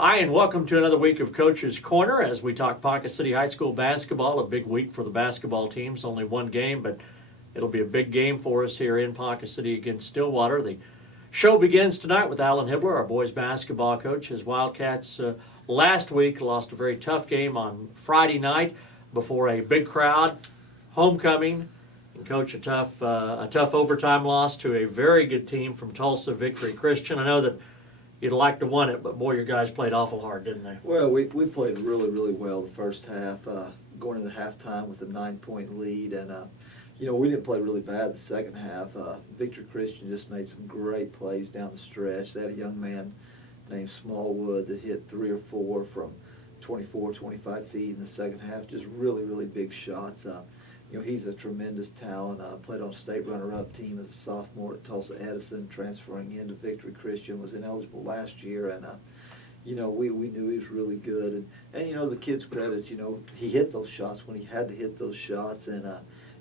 Hi, and welcome to another week of Coach's Corner as we talk Ponca City High School basketball. A big week for the basketball teams, only one game, but it'll be a big game for us here in Ponca City against Stillwater. The show begins tonight with Alan Hibler, our boys basketball coach. His Wildcats last week lost a very tough game on Friday night before a big crowd, homecoming, and coach a tough overtime loss to a very good team from Tulsa, Victory Christian. I know that you'd like to win it, but boy, your guys played awful hard, didn't they? Well, we played really well the first half, going into halftime with a 9-point lead, and we didn't play really bad the second half. Victory Christian just made some great plays down the stretch. They had a young man named Smallwood that hit 3 or 4 from 24, 25 feet in the second half, just really big shots. He's a tremendous talent. Played on a state runner-up team as a sophomore at Tulsa Edison, transferring into Victory Christian, was ineligible last year, and we knew he was really good. And the kid's credit, he hit those shots when he had to hit those shots, and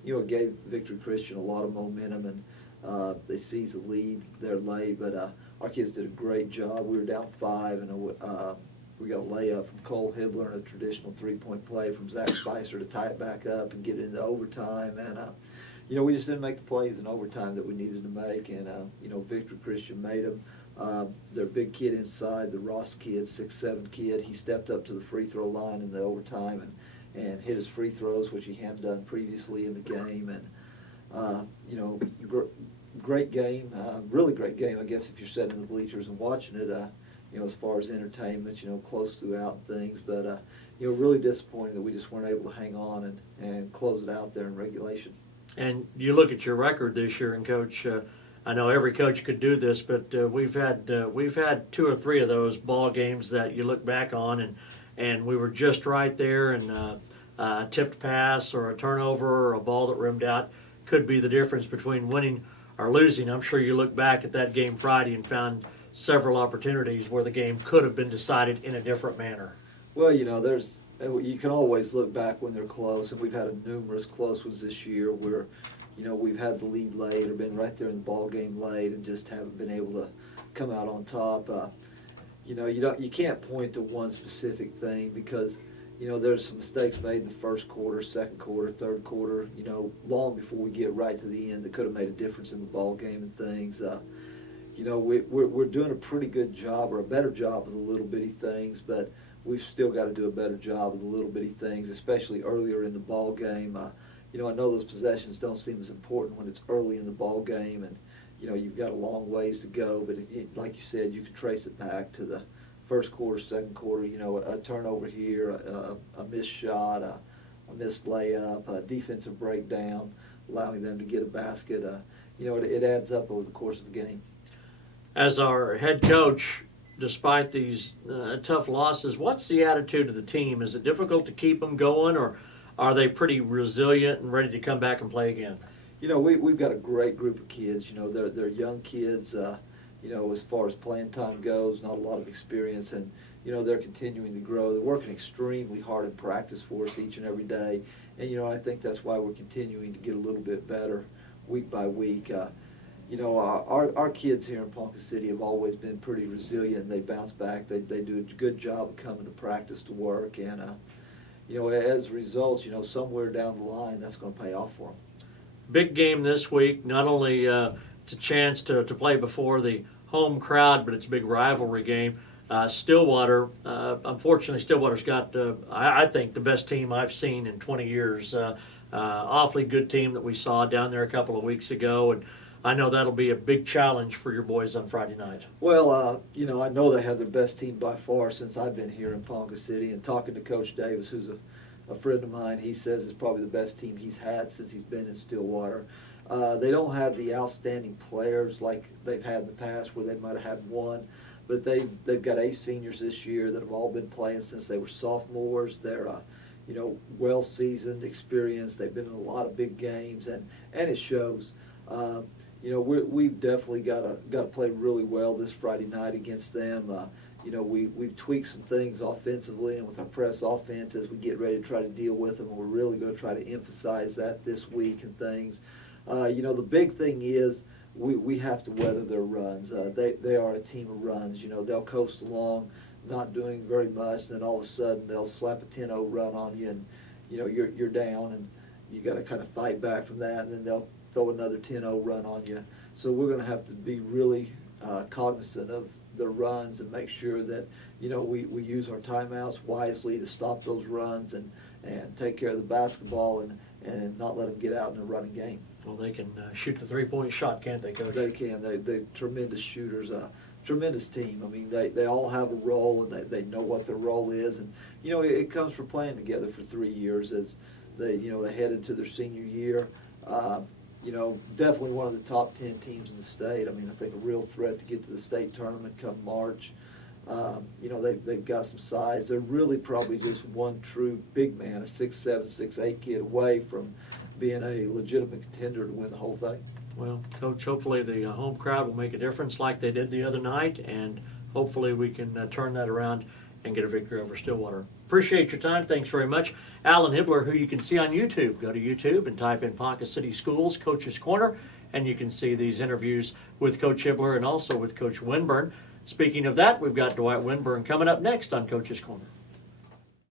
it gave Victory Christian a lot of momentum, and they seized the lead there late, but our kids did a great job. We were down 5, and we got a layup from Cole Hibler and a traditional 3-point play from Zach Spicer to tie it back up and get into overtime. And, we just didn't make the plays in overtime that we needed to make. And, Victory Christian made them. Their big kid inside, the Ross kid, 6'7" kid, he stepped up to the free throw line in the overtime and hit his free throws, which he hadn't done previously in the game. And, great game, really great game, I guess, if you're sitting in the bleachers and watching it. As far as entertainment, close throughout things, but really disappointing that we just weren't able to hang on and close it out there in regulation. And you look at your record this year, and Coach, I know every coach could do this, but we've had 2 or 3 of those ball games that you look back on, and we were just right there, and a tipped pass or a turnover or a ball that rimmed out could be the difference between winning or losing. I'm sure you look back at that game Friday and found several opportunities where the game could have been decided in a different manner. Well, you can always look back when they're close, and we've had numerous close ones this year where, we've had the lead late or been right there in the ball game late and just haven't been able to come out on top. You can't point to one specific thing because, there's some mistakes made in the first quarter, second quarter, third quarter, long before we get right to the end that could have made a difference in the ball game and things. We're doing a pretty good job, or a better job, with the little bitty things, but we've still got to do a better job with the little bitty things, especially earlier in the ball game. I know those possessions don't seem as important when it's early in the ball game, and you've got a long ways to go. But like you said, you can trace it back to the first quarter, second quarter. A turnover here, a missed shot, a missed layup, a defensive breakdown, allowing them to get a basket. It adds up over the course of a game. As our head coach, despite these tough losses, what's the attitude of the team? Is it difficult to keep them going, or are they pretty resilient and ready to come back and play again? We've got a great group of kids. They're young kids, as far as playing time goes, not a lot of experience, and, they're continuing to grow. They're working extremely hard in practice for us each and every day, and, I think that's why we're continuing to get a little bit better week by week. Our kids here in Ponca City have always been pretty resilient. They bounce back. They do a good job of coming to practice to work. And, as a result, somewhere down the line, that's going to pay off for them. Big game this week. Not only it's a chance to play before the home crowd, but it's a big rivalry game. Stillwater, unfortunately, Stillwater's got, I think, the best team I've seen in 20 years. Awfully good team that we saw down there a couple of weeks ago, and I know that'll be a big challenge for your boys on Friday night. Well, I know they have their best team by far since I've been here in Ponca City, and talking to Coach Davis, who's a friend of mine, he says it's probably the best team he's had since he's been in Stillwater. They don't have the outstanding players like they've had in the past where they might have had one, but they've got 8 seniors this year that have all been playing since they were sophomores. They're well-seasoned, experienced. They've been in a lot of big games, and it shows. We've definitely got to play really well this Friday night against them. We've tweaked some things offensively and with our press offense as we get ready to try to deal with them. We're really going to try to emphasize that this week and things. The big thing is we have to weather their runs. They are a team of runs. They'll coast along not doing very much. Then all of a sudden they'll slap a 10-0 run on you, and you're down, and you got to kind of fight back from that. And then they'll throw another 10-0 run on you. So we're going to have to be really cognizant of the runs and make sure that we use our timeouts wisely to stop those runs and take care of the basketball and not let them get out in a running game. Well, they can shoot the three-point shot, can't they, Coach? They can. They're tremendous shooters. Tremendous team. I mean, they all have a role, and they know what their role is. And it comes from playing together for 3 years as they head into their senior year. Definitely one of the top 10 teams in the state. I mean, I think a real threat to get to the state tournament come March. They've got some size. They're really probably just one true big man, a 6'7", 6'8" kid away from being a legitimate contender to win the whole thing. Well, Coach, hopefully the home crowd will make a difference like they did the other night, and hopefully we can turn that around and get a victory over Stillwater. Appreciate your time. Thanks very much. Alan Hibler, who you can see on YouTube. Go to YouTube and type in Ponca City Schools Coach's Corner, and you can see these interviews with Coach Hibler and also with Coach Winburn. Speaking of that, we've got Dwight Winburn coming up next on Coach's Corner.